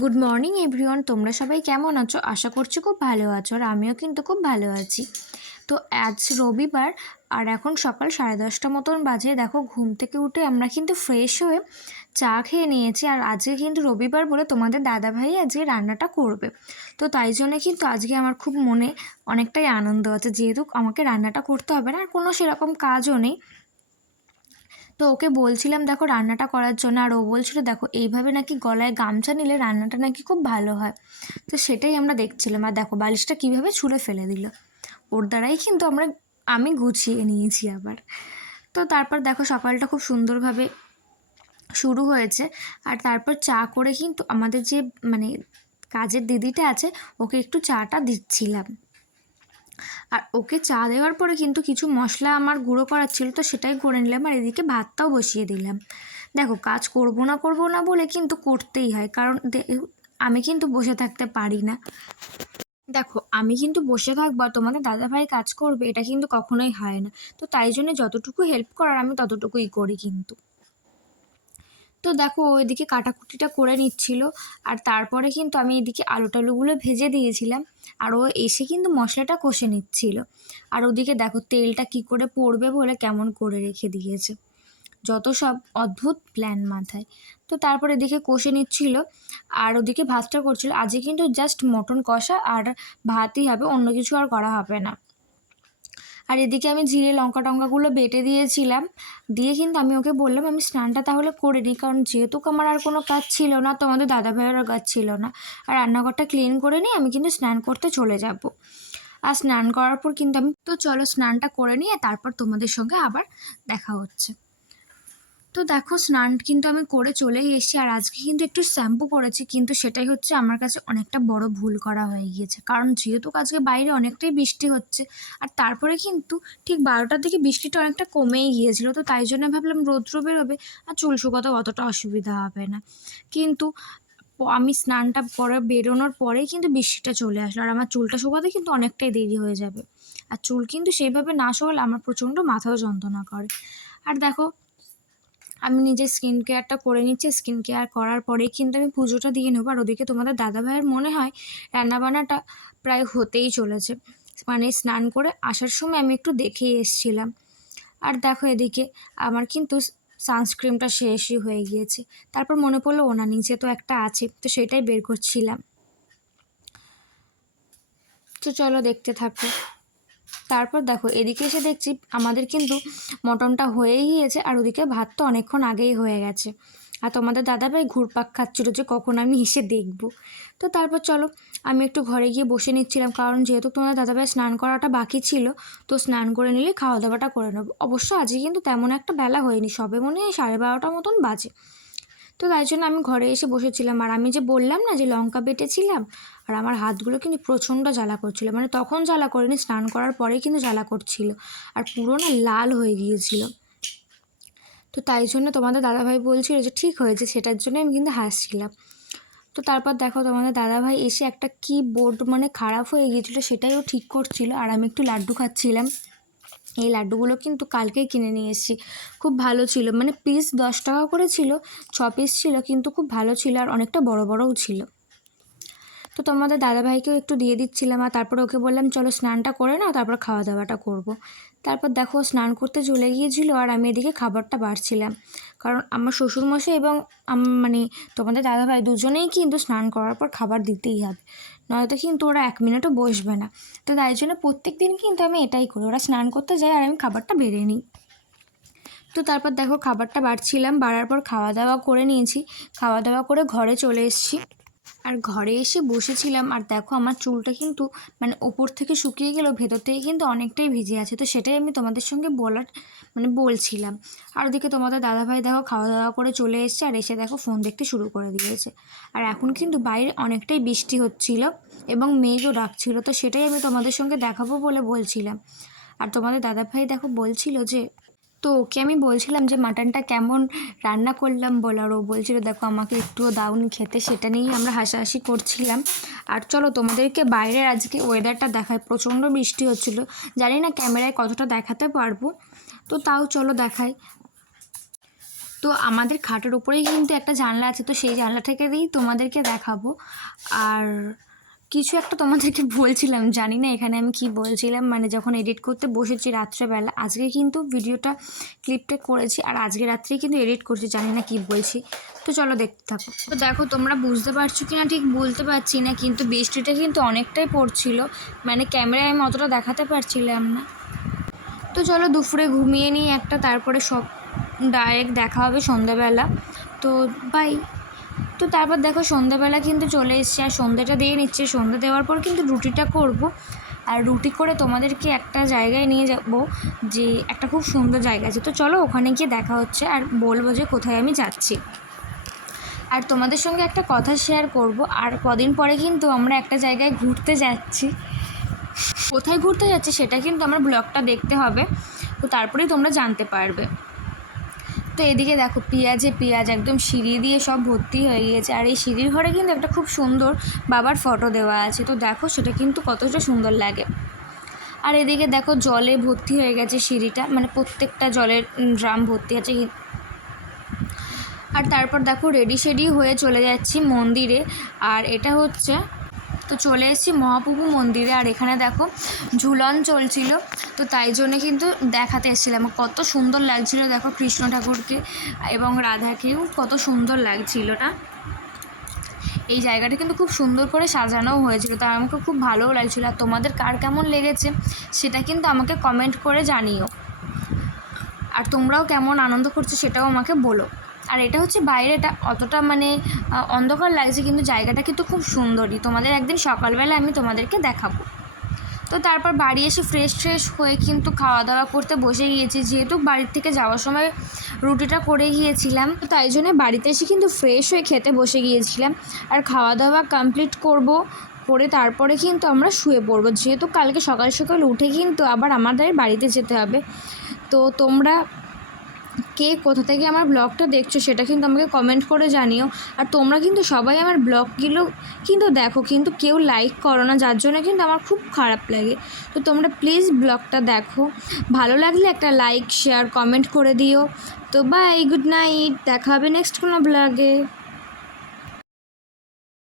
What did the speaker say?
Good morning everyone, তোমরা সবাই কেমন আছো? আশা করছি খুব ভালো আছো, আর আমিও কিন্তু খুব ভালো আছি। তো আজ রবিবার, আর এখন সকাল 10:30 মতন বাজে। দেখো, ঘুম থেকে উঠে আমরা কিন্তু ফ্রেশ হয়ে চা খেয়ে নিয়েছি। আর আজকে কিন্তু রবিবার বলে তোমাদের দাদাভাই আজকে রান্নাটা করবে। তো তাই জন্যে কিন্তু আজকে আমার খুব মনে অনেকটাই আনন্দ আছে, যেহেতু আমাকে রান্নাটা করতে হবে না, আর কোনো সেরকম কাজও নেই। তো ওকে বলছিলাম দেখো রান্নাটা করার জন্য, আর ও বলছিল দেখো এইভাবে নাকি গলায় গামছা নিলে রান্নাটা নাকি খুব ভালো হয়। তো সেটাই আমরা দেখছিলাম। আর দেখো বালিশটা কীভাবে ছুঁড়ে ফেলে দিল, ওর দ্বারাই কিন্তু আমি গুছিয়ে নিয়েছি আবার। তো তারপর দেখো সকালটা খুব সুন্দরভাবে শুরু হয়েছে। আর তারপর চা করে কিন্তু আমাদের যে মানে কাজের দিদিটা আছে, ওকে একটু চাটা দিচ্ছিলাম। আর ওকে চা দেওয়ার পরে কিন্তু কিছু মশলা আমার গুঁড়ো করার ছিল, তো সেটাই করে নিলাম। আর এদিকে ভাতটাও বসিয়ে দিলাম। দেখো, কাজ করব না বলে কিন্তু করতেই হয়, কারণ আমি কিন্তু বসে থাকতে পারি না। দেখো, আমি কিন্তু বসে থাকবো আর তোমাদের দাদাভাই কাজ করবে, এটা কিন্তু কখনোই হয় না। তো তাই জন্য যতটুকু হেল্প করার আমি ততটুকুই করি কিন্তু। তো দেখো, ও এদিকে কাটাকুটিটা করে নিচ্ছিল। আর তারপরে কিন্তু আমি এদিকে আলু টালুগুলো ভেজে দিয়েছিলাম। আর ও এসে কিন্তু মশলাটা কষে নিচ্ছিল। আর ওদিকে দেখো তেলটা কি করে পড়বে বলে কেমন করে রেখে দিয়েছে, যত সব অদ্ভুত প্ল্যান মাথায়। তো তারপর এদিকে কষে নিচ্ছিল, আর ওদিকে ভাতটা করছিল। আজকে কিন্তু জাস্ট মটন কষা আর ভাতই হবে, অন্য কিছু আর করা হবে না। আর এদিকে আমি জিরে লঙ্কা টঙ্কাগুলো বেটে দিয়েছিলাম। দিয়ে কিন্তু আমি ওকে বললাম আমি স্নানটা তাহলে করে নিই, কারণ যেহেতু আমার আর কোনো কাজ ছিল না, তোমাদের দাদাভাইয়েরও কাজ ছিল না। আর রান্নাঘরটা ক্লিন করে নিয়ে আমি কিন্তু স্নান করতে চলে যাব। আর স্নান করার পর কিন্তু তো চলো স্নানটা করে নিয়ে তারপর তোমাদের সঙ্গে আবার দেখা হচ্ছে। তো দেখো, স্নান কিন্তু আমি করে চলেই এসেছি। আর আজকে কিন্তু একটু শ্যাম্পু করেছি, কিন্তু সেটাই হচ্ছে আমার কাছে অনেকটা বড় ভুল করা হয়ে গিয়েছে, কারণ যেহেতু আজকে বাইরে অনেকটাই বৃষ্টি হচ্ছে। আর তারপরে কিন্তু ঠিক 12টার দিকে বৃষ্টিটা অনেকটা কমেই গিয়েছিল, তো তাই জন্য ভাবলাম রৌদ্র বেরোবে আর চুল শুকাতে অতটা অসুবিধা হবে না। কিন্তু আমি স্নানটা করে বেরোনোর পরেই কিন্তু বৃষ্টিটা চলে আসলো, আর আমার চুলটা শুকাতে কিন্তু অনেকটাই দেরি হয়ে যাবে। আর চুল কিন্তু সেইভাবে না শুকালে আমার প্রচণ্ড মাথাও যন্ত্রণা করে। আর দেখো, আমি নিজের স্কিন কেয়ারটা করে নিচ্ছি। স্কিন কেয়ার করার পরেই কিন্তু আমি পুজোটা দিয়ে নেবো। আর ওদিকে তোমাদের দাদাভাইয়ের মনে হয় রান্নাবান্নাটা প্রায় হতেই চলেছে, মানে স্নান করে আসার সময় আমি একটু দেখেই এসেছিলাম। আর দেখো এদিকে আমার কিন্তু সানস্ক্রিনটা শেষই হয়ে গিয়েছে। তারপর মনে পড়লো ওনা নিচে তো একটা আছে, তো সেটাই বের করছিলাম। তো চলো দেখতে থাকো। তারপর দেখো এদিকে এসে দেখছি আমাদের কিন্তু মটনটা হয়েই গিয়েছে, আর ওদিকে ভাত তো অনেকক্ষণ আগেই হয়ে গেছে। আর তোমাদের দাদাভাই ঘুরপাক খাচ্ছিলো যে কখন আমি এসে দেখবো। তো তারপর চলো আমি একটু ঘরে গিয়ে বসে নিচ্ছিলাম, কারণ যেহেতু তোমাদের দাদাভাই স্নান করাটা বাকি ছিল, তো স্নান করে নিলে খাওয়া দাওয়াটা করে নেবো। অবশ্য আজকে কিন্তু তেমন একটা বেলা হয়নি, সবে মনে হয় 12:30 মতন বাজে। তো তাই জন্য আমি ঘরে এসে বসেছিলাম। আর আমি যে বললাম না যে লঙ্কা বেটেছিলাম, আর আমার হাতগুলো কিন্তু প্রচণ্ড জ্বালা করছিল, মানে তখন জ্বালা করেনি, স্নান করার পরেই কিন্তু জ্বালা করছিল, আর পুরো না লাল হয়ে গিয়েছিল। তো তাই জন্য তোমাদের দাদাভাই বলছিল যে ঠিক হয়েছে, সেটার জন্য আমি কিন্তু হাসছিলাম। তো তারপর দেখো তোমাদের দাদাভাই এসে একটা কি বোর্ড মানে খারাপ হয়ে গিয়েছিলো, সেটাইও ঠিক করছিল। আর আমি একটু লাড্ডু খাচ্ছিলাম। এই লাড্ডুগুলো কিন্তু কালকেই কিনে নিয়ে এসেছি, খুব ভালো ছিল, মানে পিস 10 টাকা করে ছিল, 6 পিস ছিল, কিন্তু খুব ভালো ছিল আর অনেকটা বড় বড়ও ছিল। তো তোমাদের দাদাভাইকেও একটু দিয়ে দিচ্ছিলাম। আর তারপর ওকে বললাম চলো স্নানটা করে নাও, তারপর খাওয়া দাওয়াটা করব। তারপর দেখো স্নান করতে চলে গিয়েছিল, আর আমি এদিকে খাবারটা বাড়ছিলাম, কারণ আমার শ্বশুরমশাই এবং মানে তোমাদের দাদাভাই দুজনেই কিন্তু স্নান করার পর খাবার দিতেই হবে, নয়তো কিন্তু ওরা 1 মিনিটও বসবে না। তো তাই জন্য প্রত্যেক দিন কিন্তু আমি এটাই করি, ওরা স্নান করতে যায় আর আমি খাবারটা বেড়ে নিই। তো তারপর দেখো খাবারটা বাড়ছিলাম, বাড়ার পর খাওয়া দাওয়া করে নিয়েছি। খাওয়া দাওয়া করে ঘরে চলে এসেছি, আর ঘরে এসে বসেছিলাম। আর দেখো আমার চুলটা কিন্তু মানে ওপর থেকে শুকিয়ে গেলেও ভেতর থেকে কিন্তু অনেকটাই ভিজে আছে, তো সেটাই আমি তোমাদের সঙ্গে বলছিলাম। আর ওদিকে তোমাদের দাদাভাই দেখো খাওয়া দাওয়া করে চলে এসেছে, আর এসে দেখো ফোন দেখতে শুরু করে দিয়েছে। আর এখন কিন্তু বাইরে অনেকটাই বৃষ্টি হচ্ছিল এবং মেঘও ডাকছিল, তো সেটাই আমি তোমাদের সঙ্গে দেখাবো বলে বলছিলাম। আর তোমাদের দাদাভাই দেখো বলছিল যে, তো ওকে আমি বলছিলাম যে মাটনটা কেমন রান্না করলাম বলে, আর ও বলছিল দেখো আমাকে একটুও দাওনি খেতে, সেটা নিয়েই আমরা হাসাহাসি করছিলাম। আর চলো তোমাদেরকে বাইরের আজকে ওয়েদারটা দেখায়, প্রচণ্ড বৃষ্টি হচ্ছিল, জানি না ক্যামেরায় কতটা দেখাতে পারবো, তো তাও চলো দেখাই। তো আমাদের খাটের উপরেই কিন্তু একটা জানলা আছে, তো সেই জানলা থেকে দিয়েই তোমাদেরকে দেখাবো। আর কিছু একটা তোমাদেরকে বলছিলাম, জানি না এখানে আমি কি বলছিলাম, মানে যখন এডিট করতে বসেছি রাত্রেবেলা, আজকে কিন্তু ভিডিওটা ক্লিপটা করেছি আর আজকে রাত্রেই কিন্তু এডিট করছি, জানি না কি বলছি। তো চলো দেখতে থাকো। তো দেখো তোমরা বুঝতে পারছো কি না ঠিক বলতে পারছি না, কিন্তু বৃষ্টিটা কিন্তু অনেকটাই পড়ছিল, মানে ক্যামেরায় আমি অতটা দেখাতে পারছিলাম না। তো চলো দুপুরে ঘুমিয়ে নিই একটা, তারপরে সব ডাইরেক্ট দেখা হবে সন্ধ্যাবেলা। তো বাই। তো তারপর দেখো সন্ধ্যাবেলা কিন্তু চলে এসছে আর সন্ধ্যাটা দিয়ে নিচ্ছে। সন্ধ্যা দেওয়ার পর কিন্তু রুটিটা করব, আর রুটি করে তোমাদেরকে একটা জায়গায় নিয়ে যাব, যে একটা খুব সুন্দর জায়গা আছে। তো চলো ওখানে গিয়ে দেখা হচ্ছে আর বলবো যে কোথায় আমি যাচ্ছি। আর তোমাদের সঙ্গে একটা কথা শেয়ার করব, আর কদিন পরে কিন্তু আমরা একটা জায়গায় ঘুরতে যাচ্ছি। কোথায় ঘুরতে যাচ্ছি সেটা কিন্তু আমার ব্লগটা দেখতে হবে, তো তারপরেই তোমরা জানতে পারবে। তো এদিকে দেখো পেঁয়াজ একদম সিঁড়ি দিয়ে সব ভর্তি হয়ে গিয়েছে, আর এই সিঁড়ির ঘরে কিন্তু একটা খুব সুন্দর বাবার ফটো দেওয়া আছে। তো দেখো সেটা কিন্তু কতটা সুন্দর লাগে। আর এদিকে দেখো জলে ভর্তি হয়ে গেছে সিঁড়িটা, মানে প্রত্যেকটা জলের ড্রাম ভর্তি আছে। আর তারপর দেখো রেডি শেডি হয়ে চলে যাচ্ছি মন্দিরে, আর এটা হচ্ছে, তো চলে এসেছি মহাপ্রভু মন্দিরে। আর এখানে দেখো ঝুলন চলছিল, তো তাই জন্যে কিন্তু দেখাতে এসেছিলাম। কত সুন্দর লাগছিল দেখো, কৃষ্ণ ঠাকুরকে এবং রাধাকেও কত সুন্দর লাগছিল না। এই জায়গাটা কিন্তু খুব সুন্দর করে সাজানোও হয়েছিল, তার আমাকে খুব ভালোও লাগছিল। আর তোমাদের কার কেমন লেগেছে সেটা কিন্তু আমাকে কমেন্ট করে জানিও, আর তোমরাও কেমন আনন্দ করছো সেটাও আমাকে বলো। আর এটা হচ্ছে বাইরেটা অতটা মানে অন্ধকার লাগছে, কিন্তু জায়গাটা কিন্তু খুব সুন্দরই। তোমাদের একদিন সকালবেলা আমি তোমাদেরকে দেখাবো। তো তারপর বাড়ি এসে ফ্রেশ হয়ে কিন্তু খাওয়া দাওয়া করতে বসে গিয়েছি, যেহেতু বাড়ির থেকে যাওয়ার সময় রুটিটা করে গিয়েছিলাম, তো তাই জন্য বাড়িতে এসে কিন্তু ফ্রেশ হয়ে খেতে বসে গিয়েছিলাম। আর খাওয়া দাওয়া কমপ্লিট করে তারপরে কিন্তু আমরা শুয়ে পড়বো, যেহেতু কালকে সকাল সকাল উঠে কিন্তু আবার আমাদের বাড়িতে যেতে হবে। তো তোমরা কে কোথা থেকে আমার ব্লগটা দেখছো সেটা কিন্তু আমাকে কমেন্ট করে জানিও। আর তোমরা কিন্তু সবাই আমার ব্লগগুলো কিন্তু দেখো, কিন্তু কেউ লাইক করো না, যার জন্য কিন্তু আমার খুব খারাপ লাগে। তো তোমরা প্লিজ ব্লগটা দেখো, ভালো লাগলে একটা লাইক শেয়ার কমেন্ট করে দিও। তো বাই, গুড নাইট, দেখা হবে নেক্সট কোনো ব্লগে।